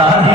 합니다.